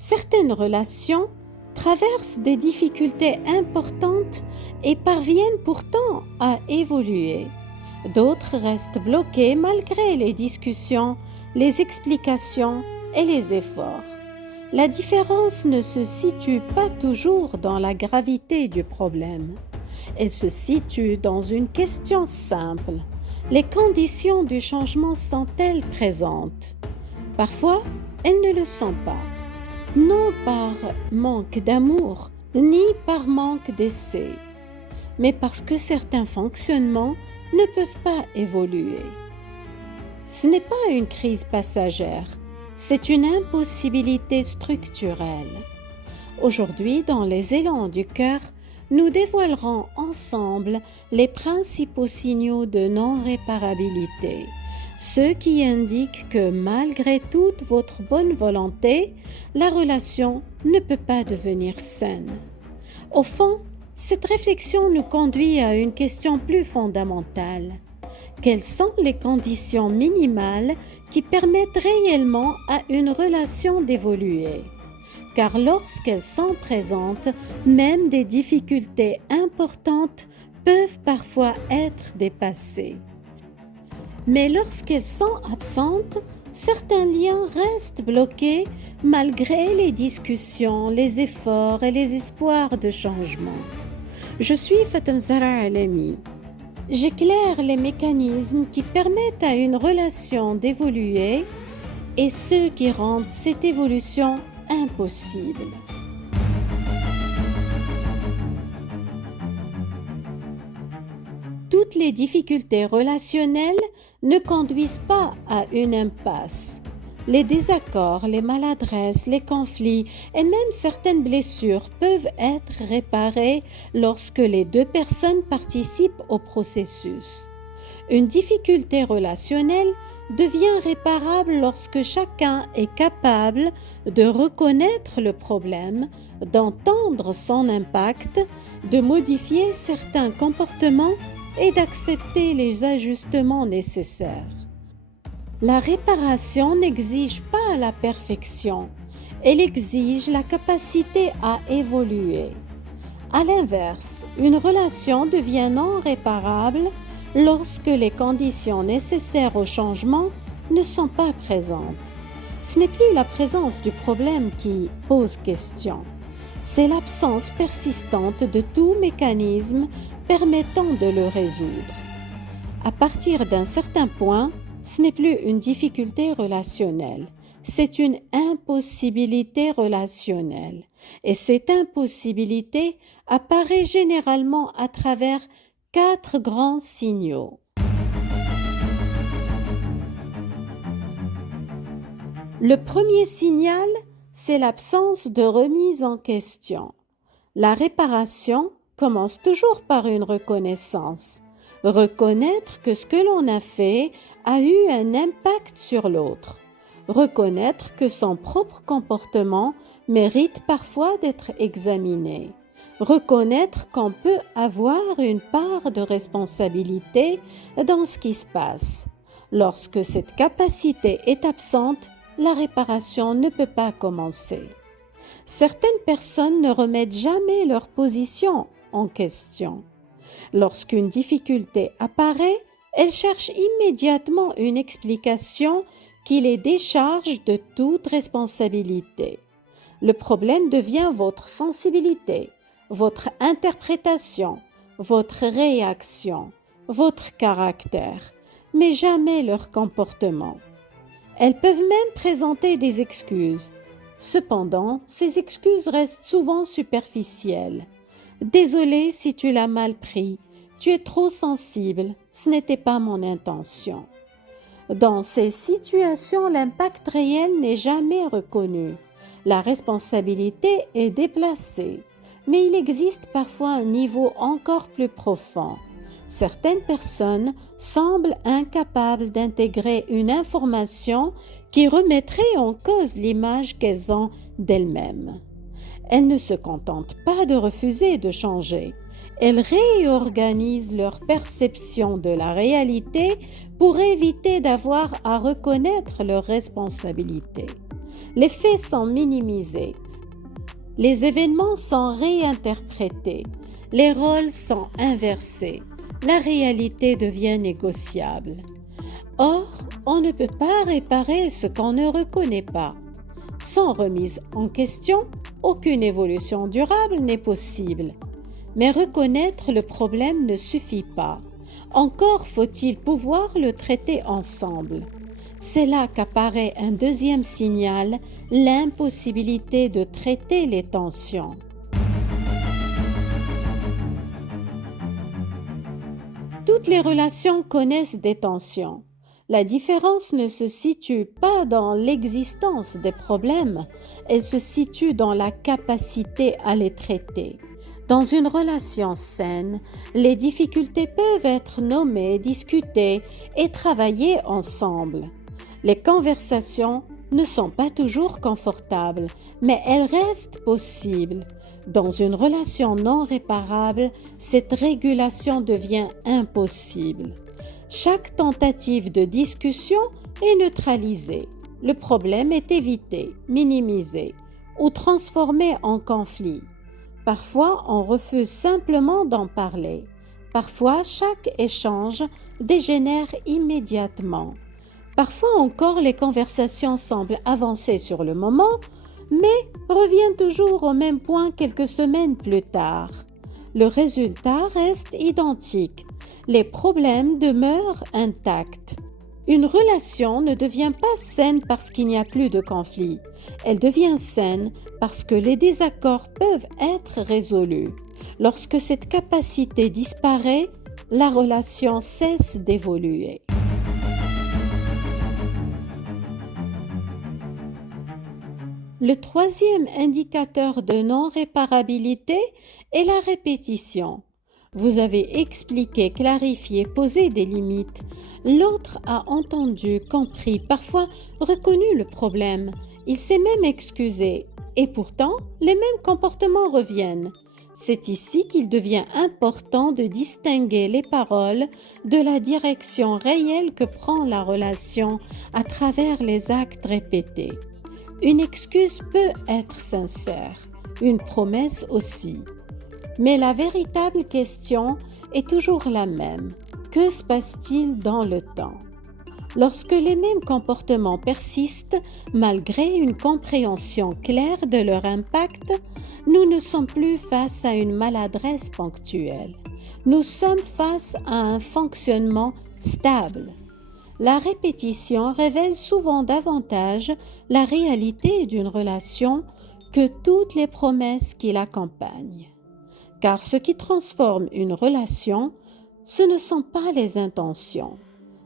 Certaines relations traversent des difficultés importantes et parviennent pourtant à évoluer. D'autres restent bloquées malgré les discussions, les explications et les efforts. La différence ne se situe pas toujours dans la gravité du problème. Elle se situe dans une question simple. Les conditions du changement sont-elles présentes? Parfois, elles ne le sont pas. Non par manque d'amour, ni par manque d'essai, mais parce que certains fonctionnements ne peuvent pas évoluer. Ce n'est pas une crise passagère, c'est une impossibilité structurelle. Aujourd'hui, dans les élans du cœur, nous dévoilerons ensemble les principaux signaux de non-réparabilité, ceux qui indiquent que malgré toute votre bonne volonté, la relation ne peut pas devenir saine. Au fond, cette réflexion nous conduit à une question plus fondamentale. Quelles sont les conditions minimales qui permettent réellement à une relation d'évoluer? Car lorsqu'elles sont présentes, même des difficultés importantes peuvent parfois être dépassées. Mais lorsqu'elles sont absentes, certains liens restent bloqués malgré les discussions, les efforts et les espoirs de changement. Je suis Fatem Zahra Alami. J'éclaire les mécanismes qui permettent à une relation d'évoluer et ceux qui rendent cette évolution impossible. Toutes les difficultés relationnelles ne conduisent pas à une impasse. Les désaccords, les maladresses, les conflits et même certaines blessures peuvent être réparés lorsque les deux personnes participent au processus. Une difficulté relationnelle devient réparable lorsque chacun est capable de reconnaître le problème, d'entendre son impact, de modifier certains comportements et d'accepter les ajustements nécessaires. La réparation n'exige pas la perfection, elle exige la capacité à évoluer. À l'inverse, une relation devient non réparable lorsque les conditions nécessaires au changement ne sont pas présentes. Ce n'est plus la présence du problème qui pose question, c'est l'absence persistante de tout mécanisme permettant de le résoudre. À partir d'un certain point, ce n'est plus une difficulté relationnelle, c'est une impossibilité relationnelle. Et cette impossibilité apparaît généralement à travers 4 grands signaux. Le premier signal, c'est l'absence de remise en question. La réparation commence toujours par une reconnaissance. Reconnaître que ce que l'on a fait a eu un impact sur l'autre. Reconnaître que son propre comportement mérite parfois d'être examiné. Reconnaître qu'on peut avoir une part de responsabilité dans ce qui se passe. Lorsque cette capacité est absente, la réparation ne peut pas commencer. Certaines personnes ne remettent jamais leur position en question. Lorsqu'une difficulté apparaît, elles cherchent immédiatement une explication qui les décharge de toute responsabilité. Le problème devient votre sensibilité, votre interprétation, votre réaction, votre caractère, mais jamais leur comportement. Elles peuvent même présenter des excuses. Cependant, ces excuses restent souvent superficielles. Désolé si tu l'as mal pris, tu es trop sensible, ce n'était pas mon intention. Dans ces situations, l'impact réel n'est jamais reconnu. La responsabilité est déplacée, mais il existe parfois un niveau encore plus profond. Certaines personnes semblent incapables d'intégrer une information qui remettrait en cause l'image qu'elles ont d'elles-mêmes. Elles ne se contentent pas de refuser de changer. Elles réorganisent leur perception de la réalité pour éviter d'avoir à reconnaître leurs responsabilités. Les faits sont minimisés. Les événements sont réinterprétés. Les rôles sont inversés. La réalité devient négociable. Or, on ne peut pas réparer ce qu'on ne reconnaît pas. Sans remise en question, aucune évolution durable n'est possible. Mais reconnaître le problème ne suffit pas. Encore faut-il pouvoir le traiter ensemble. C'est là qu'apparaît un deuxième signal, l'impossibilité de traiter les tensions. Toutes les relations connaissent des tensions. La différence ne se situe pas dans l'existence des problèmes, elle se situe dans la capacité à les traiter. Dans une relation saine, les difficultés peuvent être nommées, discutées et travaillées ensemble. Les conversations ne sont pas toujours confortables, mais elles restent possibles. Dans une relation non réparable, cette régulation devient impossible. Chaque tentative de discussion est neutralisée. Le problème est évité, minimisé ou transformé en conflit. Parfois, on refuse simplement d'en parler. Parfois, chaque échange dégénère immédiatement. Parfois encore, les conversations semblent avancer sur le moment, mais reviennent toujours au même point quelques semaines plus tard. Le résultat reste identique. Les problèmes demeurent intacts. Une relation ne devient pas saine parce qu'il n'y a plus de conflit. Elle devient saine parce que les désaccords peuvent être résolus. Lorsque cette capacité disparaît, la relation cesse d'évoluer. Le troisième indicateur de non-réparabilité est la répétition. Vous avez expliqué, clarifié, posé des limites. L'autre a entendu, compris, parfois reconnu le problème. Il s'est même excusé. Et pourtant, les mêmes comportements reviennent. C'est ici qu'il devient important de distinguer les paroles de la direction réelle que prend la relation à travers les actes répétés. Une excuse peut être sincère, une promesse aussi. Mais la véritable question est toujours la même. Que se passe-t-il dans le temps? Lorsque les mêmes comportements persistent, malgré une compréhension claire de leur impact, nous ne sommes plus face à une maladresse ponctuelle. Nous sommes face à un fonctionnement stable. La répétition révèle souvent davantage la réalité d'une relation que toutes les promesses qui l'accompagnent. Car ce qui transforme une relation, ce ne sont pas les intentions,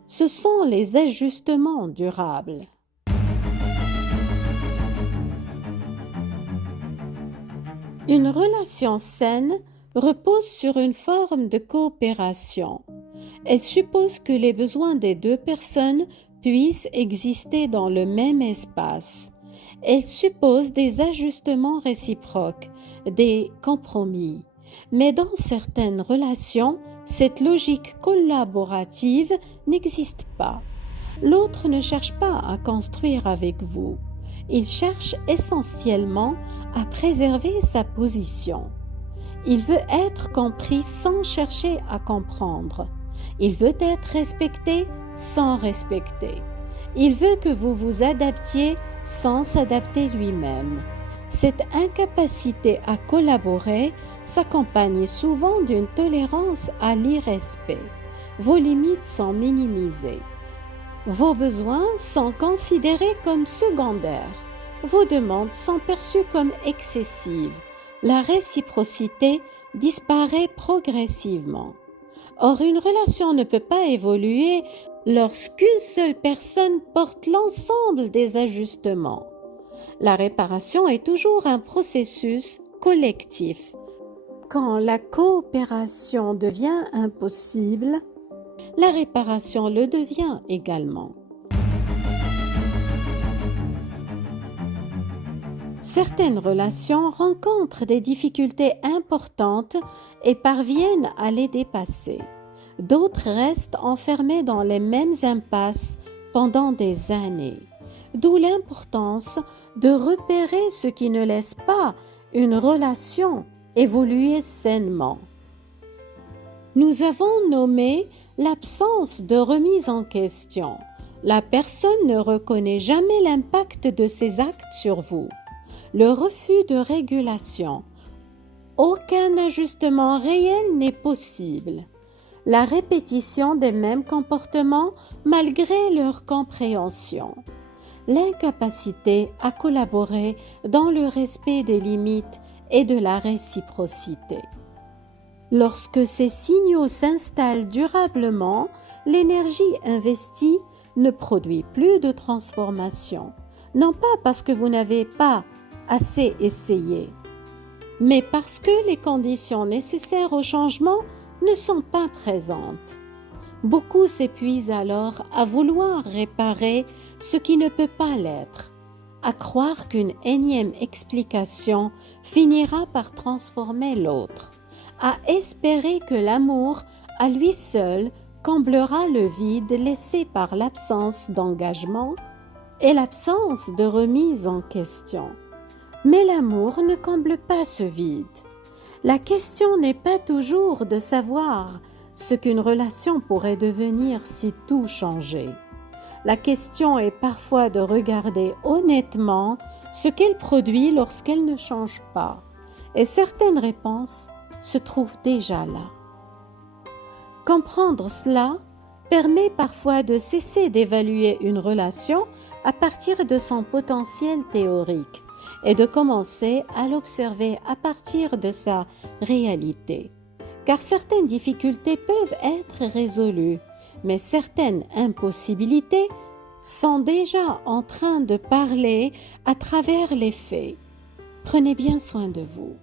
ce sont les ajustements durables. Une relation saine repose sur une forme de coopération. Elle suppose que les besoins des deux personnes puissent exister dans le même espace. Elle suppose des ajustements réciproques, des compromis. Mais dans certaines relations, cette logique collaborative n'existe pas. L'autre ne cherche pas à construire avec vous. Il cherche essentiellement à préserver sa position. Il veut être compris sans chercher à comprendre. Il veut être respecté sans respecter. Il veut que vous vous adaptiez sans s'adapter lui-même. Cette incapacité à collaborer s'accompagne souvent d'une tolérance à l'irrespect. Vos limites sont minimisées. Vos besoins sont considérés comme secondaires. Vos demandes sont perçues comme excessives. La réciprocité disparaît progressivement. Or, une relation ne peut pas évoluer lorsqu'une seule personne porte l'ensemble des ajustements. La réparation est toujours un processus collectif. Quand la coopération devient impossible, la réparation le devient également. Certaines relations rencontrent des difficultés importantes et parviennent à les dépasser. D'autres restent enfermées dans les mêmes impasses pendant des années. D'où l'importance de repérer ce qui ne laisse pas une relation évoluer sainement. Nous avons nommé l'absence de remise en question. La personne ne reconnaît jamais l'impact de ses actes sur vous. Le refus de régulation. Aucun ajustement réel n'est possible. La répétition des mêmes comportements malgré leur compréhension. L'incapacité à collaborer dans le respect des limites et de la réciprocité. Lorsque ces signaux s'installent durablement, l'énergie investie ne produit plus de transformation, non pas parce que vous n'avez pas assez essayé, mais parce que les conditions nécessaires au changement ne sont pas présentes. Beaucoup s'épuisent alors à vouloir réparer ce qui ne peut pas l'être, à croire qu'une énième explication finira par transformer l'autre, à espérer que l'amour, à lui seul, comblera le vide laissé par l'absence d'engagement et l'absence de remise en question. Mais l'amour ne comble pas ce vide. La question n'est pas toujours de savoir ce qu'une relation pourrait devenir si tout changeait. La question est parfois de regarder honnêtement ce qu'elle produit lorsqu'elle ne change pas. Et certaines réponses se trouvent déjà là. Comprendre cela permet parfois de cesser d'évaluer une relation à partir de son potentiel théorique et de commencer à l'observer à partir de sa réalité. Car certaines difficultés peuvent être résolues, mais certaines impossibilités sont déjà en train de parler à travers les faits. Prenez bien soin de vous.